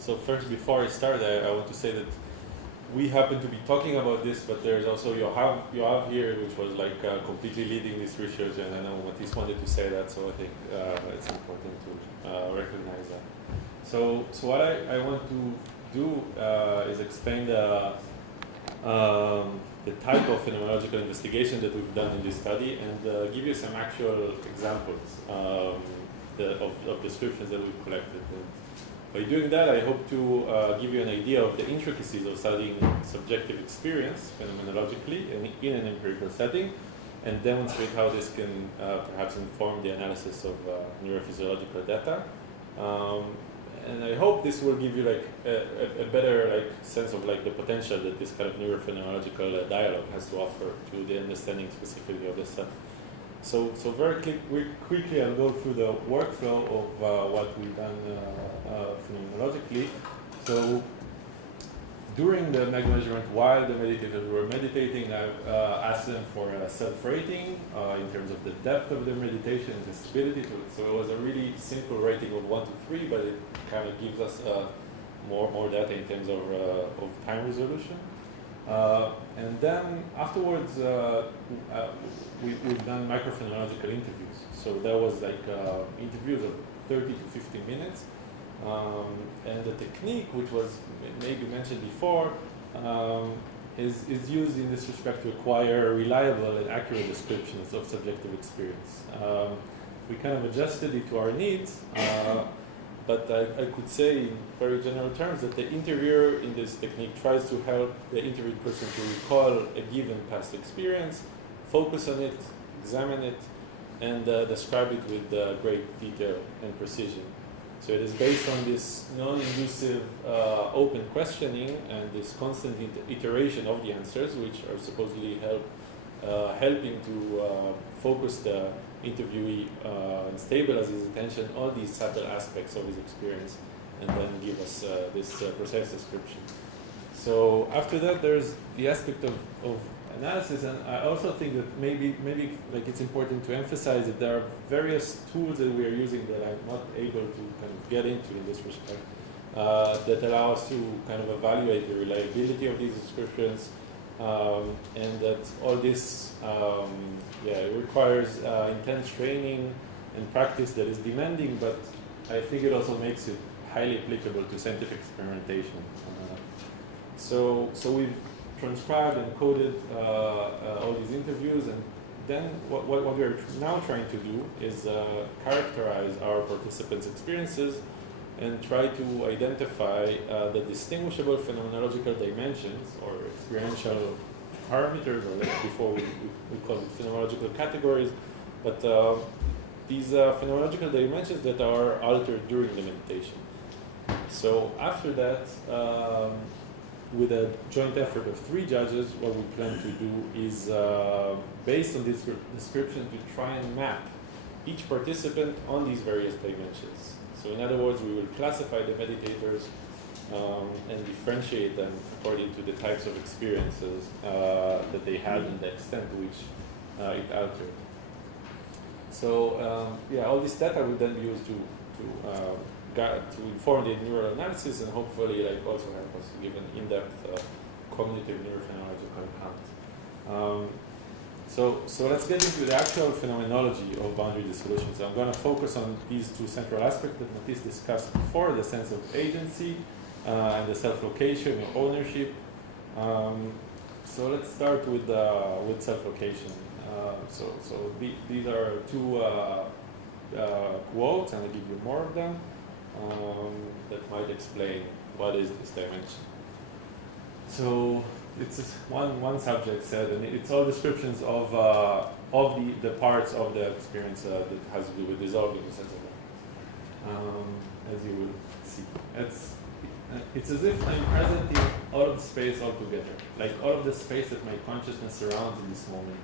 So first, before I start, I want to say that we happen to be talking about this, but there's also Yoav here, which was like completely leading this research, and I know Matisse wanted to say that, so I think it's important to recognize that. So what I want to do is explain the type of phenomenological investigation that we've done in this study, and give you some actual examples of descriptions that we've collected. And by doing that, I hope to give you an idea of the intricacies of studying subjective experience phenomenologically in an empirical setting, and demonstrate how this can perhaps inform the analysis of neurophysiological data. And I hope this will give you like a better sense of the potential that this kind of neurophenomenological dialogue has to offer to the understanding specifically of the stuff. So very quickly I'll go through the workflow of what we've done phenomenologically. So during the mag measurement, while the meditators were meditating, I've asked them for a self-rating in terms of the depth of their meditation and the stability to it. So it was a really simple rating of 1 to 3, but it kind of gives us more data in terms of time resolution. And then afterwards, we've done microphenomenological interviews. So that was interviews of 30 to 50 minutes. And the technique, which was maybe mentioned before, is used in this respect to acquire reliable and accurate descriptions of subjective experience. We kind of adjusted it to our needs, but I could say in very general terms that the interviewer in this technique tries to help the interviewed person to recall a given past experience, focus on it, examine it, and describe it with great detail and precision. So it is based on this non-inducive open questioning and this constant iteration of the answers, which are supposedly helping to focus the interviewee and stabilize his attention on these subtle aspects of his experience, and then give us this precise description. So after that, there's the aspect of analysis, and I also think that maybe it's important to emphasize that there are various tools that we are using that I'm not able to kind of get into in this respect, that allow us to kind of evaluate the reliability of these descriptions, and that all this it requires intense training and practice that is demanding, but I think it also makes it highly applicable to scientific experimentation. So we've transcribed and coded all these interviews, and then what we're now trying to do is characterize our participants' experiences and try to identify the distinguishable phenomenological dimensions or experiential parameters, or before we call it phenomenological categories, but these phenomenological dimensions that are altered during the meditation. So after that, with a joint effort of 3 judges, what we plan to do is, based on this description, to try and map each participant on these various dimensions. So in other words, we will classify the meditators and differentiate them according to the types of experiences that they had and the extent to which it altered. So all this data will then be used to inform the neural analysis, and hopefully also help us to give an in-depth cognitive neurophenomenological account. So let's get into the actual phenomenology of boundary dissolution. So I'm going to focus on these 2 central aspects that Matisse discussed before: the sense of agency and the self-location or ownership. So let's start with self-location. These are 2 quotes, and I'll give you more of them. That might explain what is this dimension. So it's one subject said, and it's all descriptions of the parts of the experience that has to do with dissolving the sense of life. As you will see, it's as if I'm present in all of the space altogether, like all of the space that my consciousness surrounds in this moment.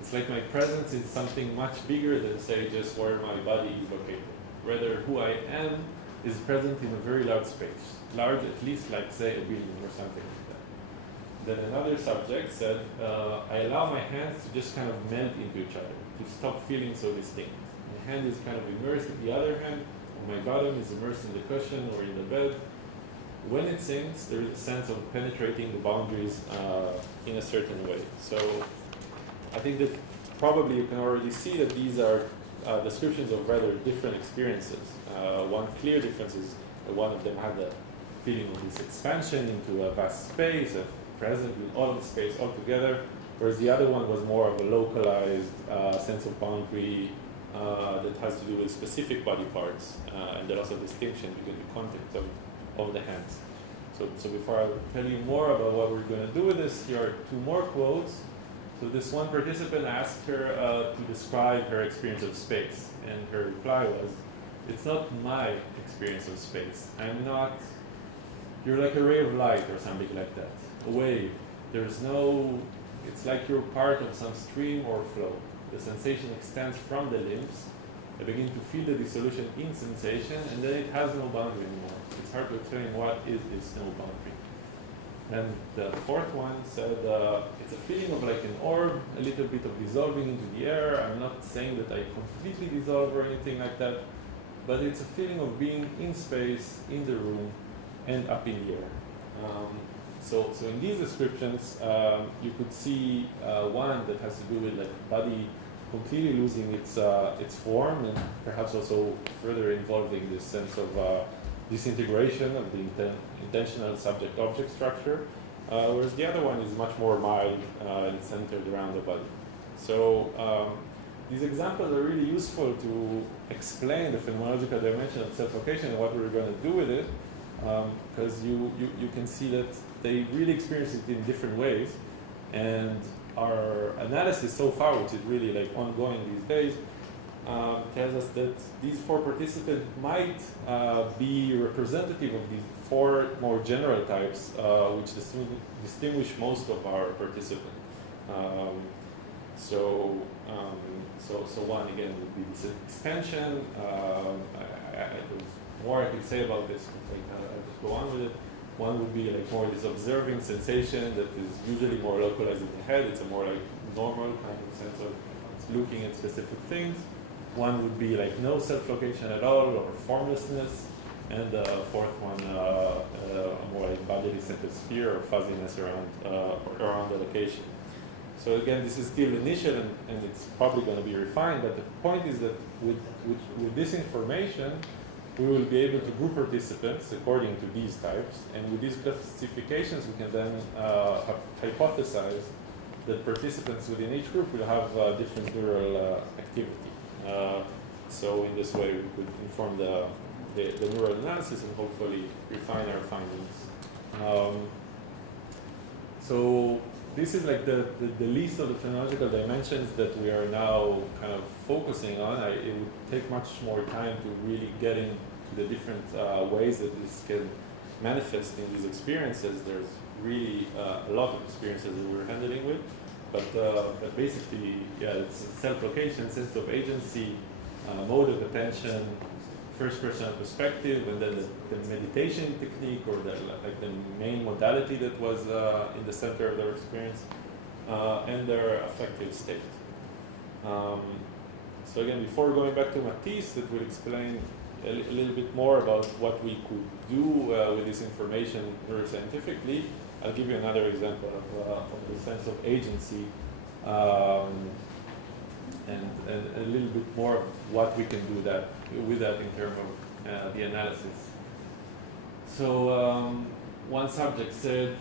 It's like my presence is something much bigger than, say, just where my body is located. Rather, who I am is present in a very large space, large at least say a building or something like that. Then another subject said, I allow my hands to just kind of melt into each other, to stop feeling so distinct. My hand is kind of immersed in the other hand, or my bottom is immersed in the cushion or in the bed, when it sinks, there is a sense of penetrating the boundaries in a certain way. So I think that probably you can already see that these are descriptions of rather different experiences. One clear difference is that one of them had a feeling of this expansion into a vast space, present in all of the space altogether, whereas the other one was more of a localized sense of boundary that has to do with specific body parts and the loss of distinction between the context of the hands. So before I tell you more about what we're going to do with this, here are two more quotes. So this one participant asked her to describe her experience of space, and her reply was, "It's not my experience of space. I'm not, you're like a ray of light," or something like that. A wave. There's no, it's like you're part of some stream or flow. The sensation extends from the limbs. I begin to feel the dissolution in sensation, and then it has no boundary anymore. It's hard to explain what is this no boundary. And the fourth one said, it's a feeling of like an orb, a little bit of dissolving into the air. I'm not saying that I completely dissolve or anything like that, but it's a feeling of being in space, in the room, and up in the air. So in these descriptions, you could see one that has to do with like body completely losing its form, and perhaps also further involving this sense of disintegration of the intentional subject-object structure, whereas the other one is much more mild and centered around the body. So these examples are really useful to explain the phenomenological dimension of self-location and what we're going to do with it, because you can see that they really experience it in different ways, and our analysis so far, which is really like ongoing these days, tells us that these four participants might be representative of these four more general types, which distinguish most of our participants. So one again would be this expansion. There's more I could say about this. I'll just go on with it. One would be like more this observing sensation that is usually more localized in the head. It's a more like normal kind of sense of looking at specific things. One would be like no self-location at all, or formlessness. And the fourth one, a more like bodily centered sphere or fuzziness around the location. So again, this is still initial, and it's probably going to be refined, but the point is that with this information, we will be able to group participants according to these types, and with these classifications, we can then hypothesize that participants within each group will have different neural activity. So in this way, we could inform the neural analysis and hopefully refine our findings. So this is like the list of the phenomenological dimensions that we are now kind of focusing on. It would take much more time to really get into the different ways that this can manifest in these experiences. There's really a lot of experiences that we're handling with, but basically, yeah, it's self-location, sense of agency, mode of attention, first-person perspective, and then the meditation technique, or the main modality that was in the center of their experience, and their affective state. So again, before going back to Matisse, that will explain a little bit more about what we could do with this information neuroscientifically, I'll give you another example of the sense of agency, and a little bit more of what we can do with that in terms of the analysis. So one subject said,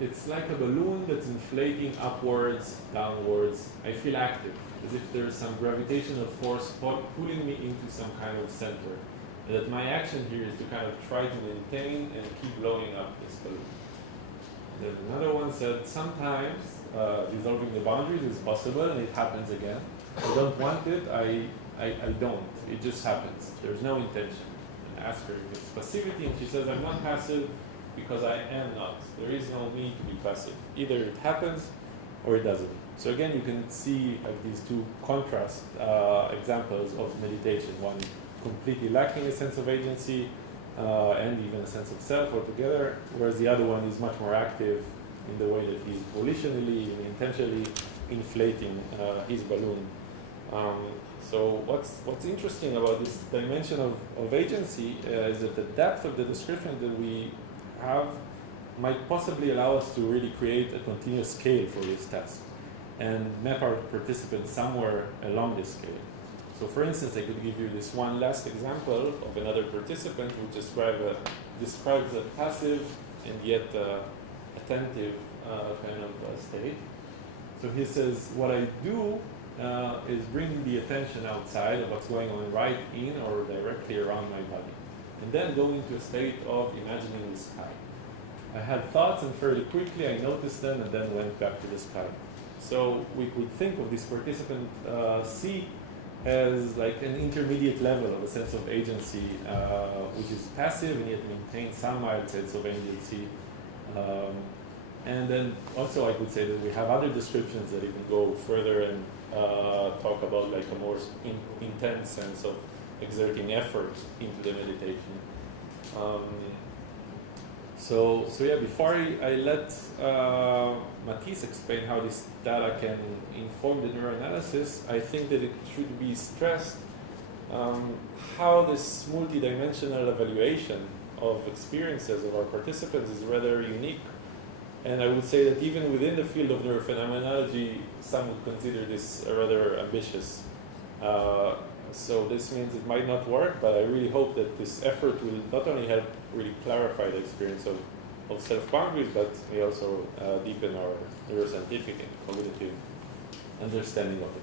it's like a balloon that's inflating upwards, downwards. I feel active, as if there's some gravitational force pulling me into some kind of center. And that my action here is to kind of try to maintain and keep blowing up this balloon. Then another one said, sometimes dissolving the boundaries is possible, and it happens again. I don't want it, I don't. It just happens. There's no intention. I ask her if it's passivity, and she says, I'm not passive because I am not. There is no need to be passive. Either it happens or it doesn't. So again, you can see like these two contrast examples of meditation. One completely lacking a sense of agency and even a sense of self altogether, whereas the other one is much more active in the way that he's volitionally and intentionally inflating his balloon. So what's interesting about this dimension of agency is that the depth of the description that we have might possibly allow us to really create a continuous scale for this task and map our participants somewhere along this scale. So for instance, I could give you this one last example of another participant who describes a passive and yet attentive kind of state. So he says, what I do is bring the attention outside of what's going on right in or directly around my body, and then go into a state of imagining the sky. I had thoughts, and fairly quickly I noticed them and then went back to the sky. So we could think of this participant C as like an intermediate level of a sense of agency, which is passive and yet maintains some mild sense of agency. And then also I could say that we have other descriptions that even go further and talk about like a more intense sense of exerting effort into the meditation. So yeah, before I let Matisse explain how this data can inform the neuroanalysis, I think that it should be stressed how this multidimensional evaluation of experiences of our participants is rather unique. And I would say that even within the field of neurophenomenology, some would consider this rather ambitious. So this means it might not work, but I really hope that this effort will not only help really clarify the experience of self-boundaries, but may also deepen our neuroscientific and cognitive understanding of it.